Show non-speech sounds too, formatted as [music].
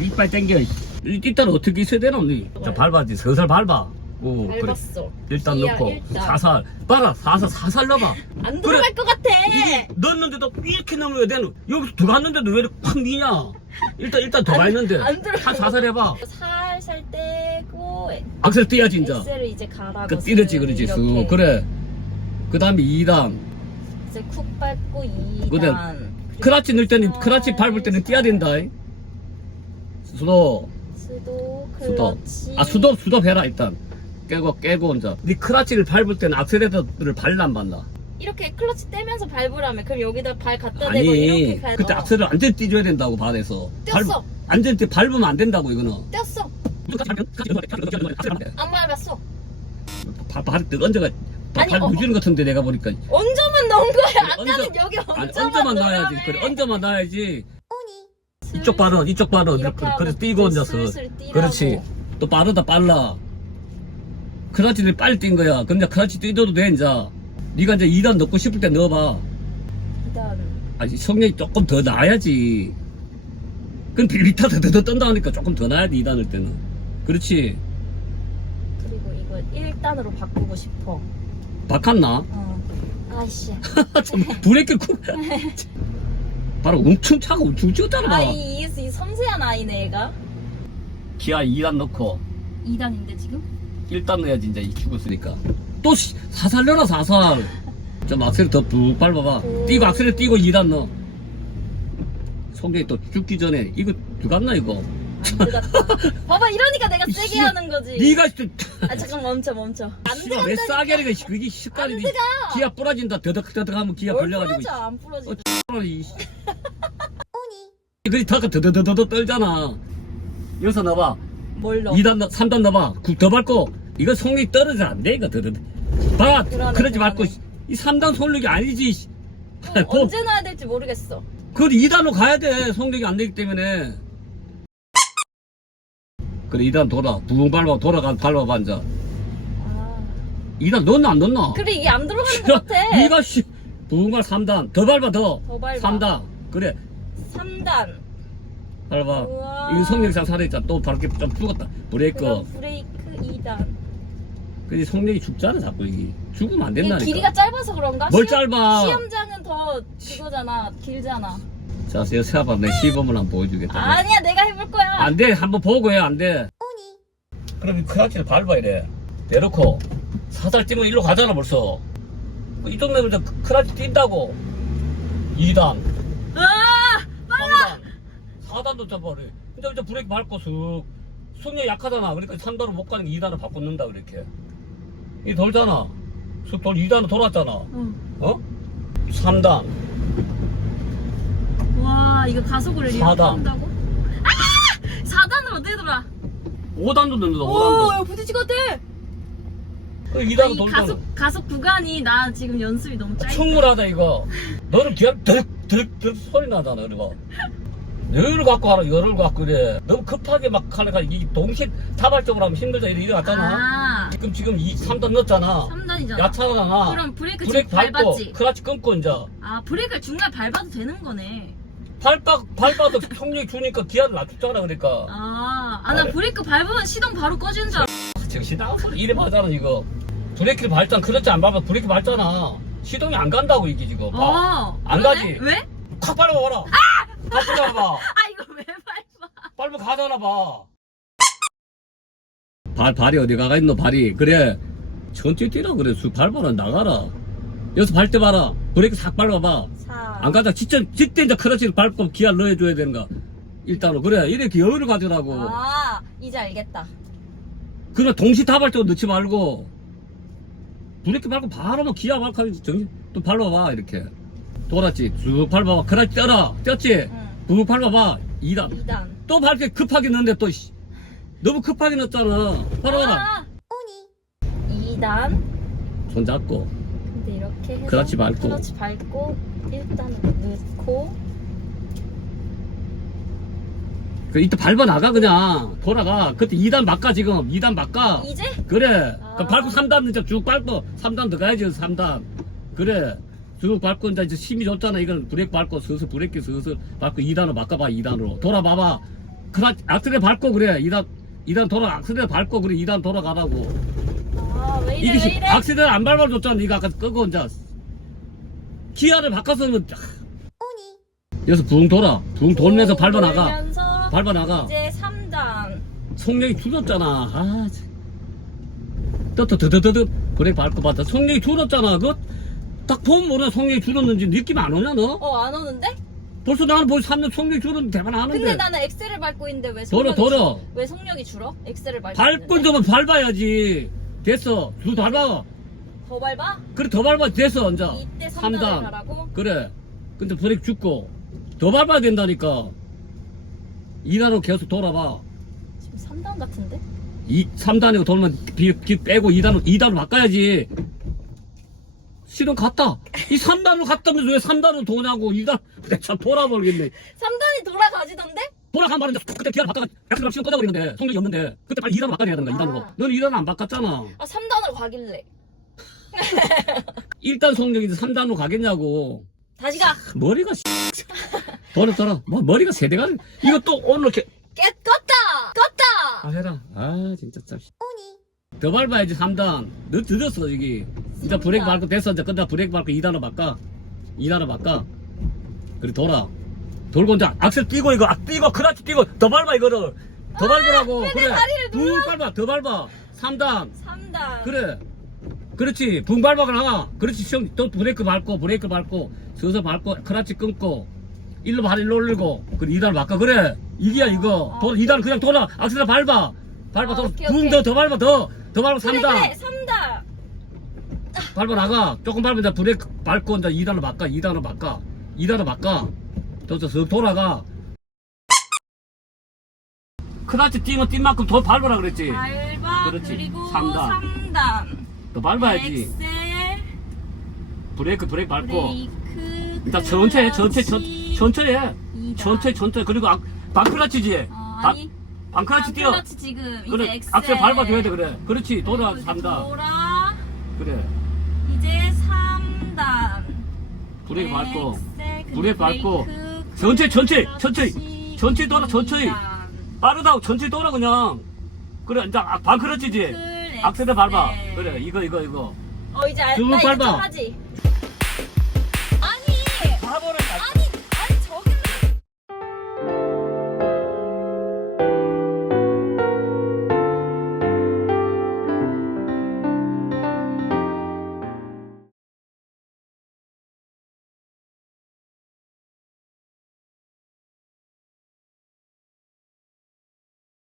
이빨 땡겨. 이- 일단 어떻게 있어야 되나, 언니? 좀 밟아야지. 서살 밟아. 오, 그래. 밟았어. 일단 기아 넣고. 일단. 사살. 봐라, 사살, 사살 넣어봐. 안 들어갈 것 같아. 이게 넣었는데도 이렇게 넣으면 되는. 여기서 들어갔는데도 왜 이렇게 팍 미냐? 일단, 일단 더 안- 넣는데. 안 들어가. 한 사살 해봐. 살살 떼고 악셀 띄야지, 진짜. 엑셀을 이제 가라고. 그 띄르지, 그러지. 쑥. 이렇게. 그래. 그 다음에 2단. 이제 쿡 밟고 2단. 그래. 크라치 넣을 때는, 크라치 밟을 때는 띄야 된다. 수도. 수도, 수도. 클러치. 아, 수도, 수도 해라, 일단. 깨고, 깨고, 이제. 네 크라치를 밟을 때는 악셀레터를 발라, 안 발라? 이렇게 클러치 떼면서 밟으라며. 그럼 여기다 발 갖다 대고 아니, 이렇게 갈 그때 어. 악셀을 완전히 띄줘야 된다고, 발에서. 띄었어. 완전히 띄- 밟으면 안 된다고, 이거는. 떼었어. 안 밟았어. 발, 발을 뜨 얹어가, 발, 아니, 발 어. 무지는 같은데, 내가 보니까. 얹어만 넣은 거야. 아까는 여기 얹어만 놔야지. 넣으라며. 그래, 얹어만 놔야지. 슬- 이쪽 발은, 이쪽 발은. 이렇게 그래, 하고 그래서 얹어서. 슬슬 뛰라고. 그렇지. 또 빠르다, 빨라. 크러치를 빨리 뛴 거야. 근데 크러치 뛰어도 돼, 이제. 네가 이제 2단 넣고 싶을 때 넣어봐. 일단 아니, 성력이 조금 더 나야지. 그럼 비비타 더더 떤다 하니까 조금 더 나야 돼, 2단 을 때는. 그렇지. 그리고 이거 1단으로 바꾸고 싶어. 박았나? 어. 아이씨. 좀 브레이크 쿡. 바로 웅충 차고 웅충 찍었잖아. 아, 이, 이, 이 섬세한 아이네, 얘가. 기아 2단 넣고 2단인데, 지금? 1단 넣어야지, 이제 이 죽었으니까. 또 시- 사살 넣어라, 사살. 좀 악셀을 더북 밟아봐. 오. 뛰고 악셀을 뛰고 2단 넣어. 성격이 또 죽기 전에 이거 들어갔나 이거? 안 들어갔다. [laughs] 봐봐, 이러니까 내가 세게 씨, 하는 거지. 네가 좀 아, 잠깐 멈춰, 멈춰. 안 씨발 왜 들어간다니까. 싸게 하니까 그게 습관이 안 들어가. 기아 부러진다 더덕 더덕 하면 기아 뭘 걸려가지고 부러져, 안 부러져. 어, 이 씨. 그게 더 더더더더 떨잖아. 여기서 넣어봐 뭘 넣어? 2단 넣 3단 넣어봐. 그더 밟고. 이거 속력이 떨어져 안 돼 이거 더더 봐 그러네, 그러지 말고 그러네. 이 3단 속력이 아니지 씨. 어, [laughs] 뭐, 언제 놔야 될지 모르겠어. 그걸 2단으로 가야 돼. 속력이 안 되기 때문에. 그래 2단 돌아. 붕 밟아 돌아가 밟아봐 이제 아. 2단 넣나 안 넣나? 그래, 이게 안 들어가는 것 같아. [laughs] 네가 씨. 붕발 3단. 더 밟아 더. 더 밟아. 3단. 그래. 3단. 밟아 우와. 이거 성력상 살아있잖아 또 바로 이렇게 좀 죽었다 브레이크 그럼 브레이크 2단. 근데 성력이 죽잖아 자꾸 이게 죽으면 안 이게 된다니까 길이가 짧아서 그런가? 뭘 시험- 짧아 시험장은 더 그거잖아. 길잖아. 자 이거 세아봐 내 시범을 한번 보여주겠다 아니야, 내가 해볼 거야. 안 돼 한번 보고 해 안 돼 그럼 이 크라치를 밟아 이래 내놓고 사살 뛰면 일로 가잖아 벌써 이 정도면 이제 크라치 뛴다고 2단 아! 3단 4단도 잡아 그래 근데 이제 브레이크 밟고 슥 속력이 약하잖아 그러니까 3단으로 못 가는 게 2단을 바꿔놓는다 그렇게 이 돌잖아 슥돌 2단으로 돌았잖아 응. 어? 3단 와, 이거 가속을 이렇게 사단. 한다고? 아! 4단으로 어떻게 돌아? 5단도 넣는다 오, 5단도 이거 부딪힐 것 같아. 그 2단으로 이 돌잖아 가속, 가속 구간이 나 지금 연습이 너무 짧아. 충분하다 이거 너는 그냥 드륵 드륵 드륵 소리 나잖아 그리고 열을 갖고 하라 열을 갖고 그래 너무 급하게 막 하니까 이 동시 다발적으로 하면 힘들다 이래 왔잖아 아, 지금 지금 이 3단 넣었잖아 3단이잖아. 야차잖아 그럼 브레이크, 브레이크 지금 밟고 밟았지? 크라치 끊고 이제 아, 브레이크를 중간에 밟아도 되는 거네. 밟아 밟아도 [laughs] 속력이 주니까 기아를 낮췄잖아 그러니까 아, 아, 나 그래. 브레이크 밟으면 시동 바로 꺼지는 줄 알아. 정신 나가서 이래 맞잖아 이거 브레이크를 밟잖아 크러치 안 밟아 브레이크 밟잖아 시동이 안 간다고 이게 지금 봐. 어. 안 그러네? 가지? 왜? 콱 밟아봐라 아! 콱 밟아봐 [laughs] 아, 이거 왜 밟아? 밟으면 가잖아 봐. 발, 발이 어디 가가 있노 발이? 그래. 천천히 뛰라 그래. 수 밟아라 나가라. 여기서 밟때 봐라. 브레이크 싹 밟아봐. 4. 안 가자. 진짜 진짜 이제 크러치를 밟고 기아 넣어줘야 되는가 일단은 그래. 이렇게 여유를 가지라고. 아, 이제 알겠다. 그냥 동시 다발적으로 넣지 말고. 브레이크 밟고 바로 뭐 기아 밟고 정신 또 밟아봐 이렇게 돌았지 쭉 밟아봐. 크러치 뛰어라. 뛰었지? 응. 쭉 밟아봐. 2단. 2단. 또 밟게 급하게 넣는데 또 씨. 너무 급하게 넣었잖아. 봐라. 아, 2단. 손 잡고. 근데 이렇게 해서 크러치 밟고. 크러치 밟고 1단을 넣고. 그 이때 밟아 나가 그냥. 돌아가. 그때 2단 바꿔 지금. 2단 바꿔. 이제? 그래. 아. 그 밟고 3단 이제 쭉 밟고. 3단 더 가야지 3단. 그래 쭉 밟고 이제 힘이 좋잖아. 이건 브레이크 밟고 슬슬 브레이크 슬슬 밟고 2단으로 바꿔봐 2단으로. 돌아봐봐. 크라 악셀에 밟고 그래. 2단 2단 돌아 악셀에 밟고 그래. 2단 돌아가라고. 아왜 이래 왜 이래? 악셀을 안 밟아줬잖아. 네가 아까 끄고 이제 기아를 바꿨으면 여기서 붕 돌아. 붕 돌면서 밟아 나가. 밟아 나가. 이제 3단. 속력이 줄었잖아. 아 떠떠드드드드 브레이크 밟고 봤다. 속력이 줄었잖아. 그 딱 보면 모르 속력이 줄었는지 느낌 안 오냐 너? 어 안 오는데? 벌써 나는 벌써 3년 속력이 줄었는데 대박 근데 나는데. 나는 엑셀을 밟고 있는데 왜 돌아 속력이 돌아 줄- 왜 속력이 줄어? 엑셀을 밟고 밟고 있는데. 좀 밟아야지. 됐어. 더 밟아. 더 밟아? 그래 더 밟아. 됐어 이제 이때 3단을 3단. 가라고? 그래. 근데 브레이크 죽고 더 밟아야 된다니까. 2단으로 계속 돌아봐. 지금 3단 같은데? 이 3단이고 돌면 비, 비 빼고 2단으로 2단으로 바꿔야지 시동 갔다. 이 3단으로 갔다면서 왜 3단으로 도냐고? 2단 내참 돌아버리겠네. 3단이 돌아가지던데? 돌아간 말인데 그때 기아를 바꿔가 시동 끄자고 그랬는데 속력이 없는데 그때 빨리 2단으로 바꿔야 된다 2단으로. 아. 너는 2단을 안 바꿨잖아. 아 3단으로 가길래. 1단 속력인데 3단으로 가겠냐고. 다시 가! 머리가 돌아 돌아 [laughs] 뭐 머리가 세대가 이거 또 오늘 이렇게 깨 껐다! 껐다! 아 해라 아 진짜 참더 밟아야지 3단. 늦, 늦었어 여기 이제 브레이크 밟고 됐어. 이제 끝나 브레이크 밟고 2단으로 바꿔. 2단으로 바꿔. 그리고 돌아. 돌고 이제 악셀 뛰고 이거 아, 뛰고 크라치 뛰고 더 밟아 이거를. 더 밟으라고. 내 그래. 다리를 붕 눌러. 밟아. 더 밟아. 3단. 3단. 그래. 그렇지. 붕 밟아가 그렇지. 시험 또 브레이크 밟고 브레이크 밟고 서서 밟고 크라치 끊고 일로 발 일로 올리고. 그래 2단 바꿔. 그래. 이게야 이거. 아, 도, 오케이. 2단 그냥 돌아. 악셀 밟아. 밟아. 아, 더 오케이, 붕 오케이. 더더 밟아. 더 더 밟아. 그래 3단 그래 3단 밟아 나가 조금 밟으면 이제 브레이크 밟고 이제 2단으로 바꿔 2단으로 바꿔 2단으로 바꿔 또서 돌아가 크라치 뛰면 뛴 만큼 더 밟으라 그랬지 밟아 그렇지. 그리고 삼단. 3단 더 밟아야지 엑셀 브레이크 브레이크 밟고 브레이크 일단 천천히 해, 천천히, 천, 천천히 해. 천천히, 천천히. 그리고 악, 방크라치지? 어, 방- 아니 방크라치 뛰어. 클러치 지금 이제 그래, 엑셀 악셀 밟아줘야 돼, 그래. 그렇지, 돌아, 그리고 산다. 돌아 그래. 이제 3단. 불이 밝고. 불이 밝고. 전체, 전체, 전체. 전체 떠라, 전체. 빠르다고 전체 떠라, 그냥. 그래, 이제 아, 반크러지지. 악세대 밟아. 그래, 이거, 이거, 이거. 어, 이제 알, 나 이거 밟아. 하지. 아니! 아, 바보래.